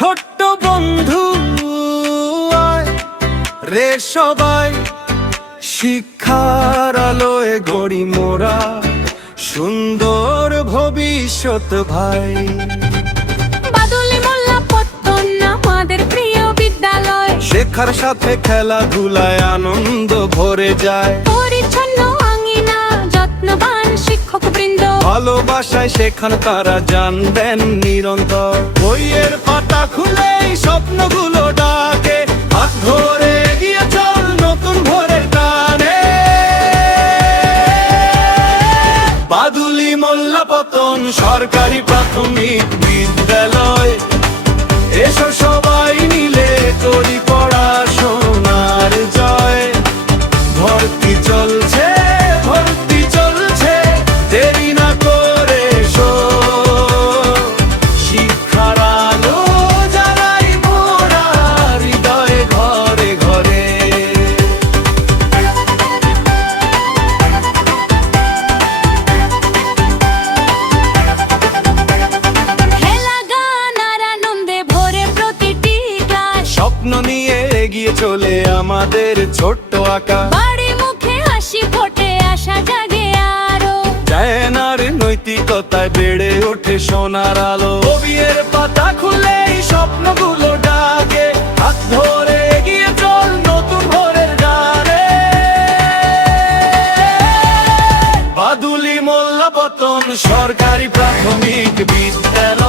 ছোট্ট বন্ধু আয় রে সবাই, শিক্ষার আলোয় গড়ি মোরা সুন্দর ভবিষ্যৎ ভাই। বাদুলি মোল্লা পত্তন আমাদের প্রিয় বিদ্যালয়, শেখার সাথে খেলাধুলায় আনন্দ ভরে যায়। পরিচ্ছন্ন আঙিনা, যত্নবান শিক্ষক বৃন্দ, ভালোবাসায় শেখান তারা, জান দেন নিরন্তর। বইয়ের পাতা খুলেই স্বপ্নগুলো ডাকে, হাত ধরে এগিয়ে চল নতুন ভোরের টানে। বাদুলি মোল্লা পতন সরকারি প্রাথমিক বিদ্যালয়, এসো সবাই মিলে করি পড়াশোনার জয়। ভর্তি চলছে, ভর্তি চলছে, দেরি না করে এসো। শিক্ষার আলো জ্বালাই মোরা হৃদয়ে ঘরে ঘরে। খেলা গান আর আনন্দে ভরে প্রতিটি ক্লাস, স্বপ্ন নিয়ে এগিয়ে চলে আমাদের ছোট্ট আঁকা। বাড়ি মুখে হাসি ফোটে, আশা জাগে আরো। জানার নৈতিকতায় বেড়ে ওঠে সোনার আলো। বইয়ের পাতা খুলে স্বপ্নগুলো ডাকে, হাত ধরে এগিয়ে চল নতুন ভোরের গানে। বাদুলি মোল্লা পতন সরকারি প্রাথমিক বিদ্যালয়।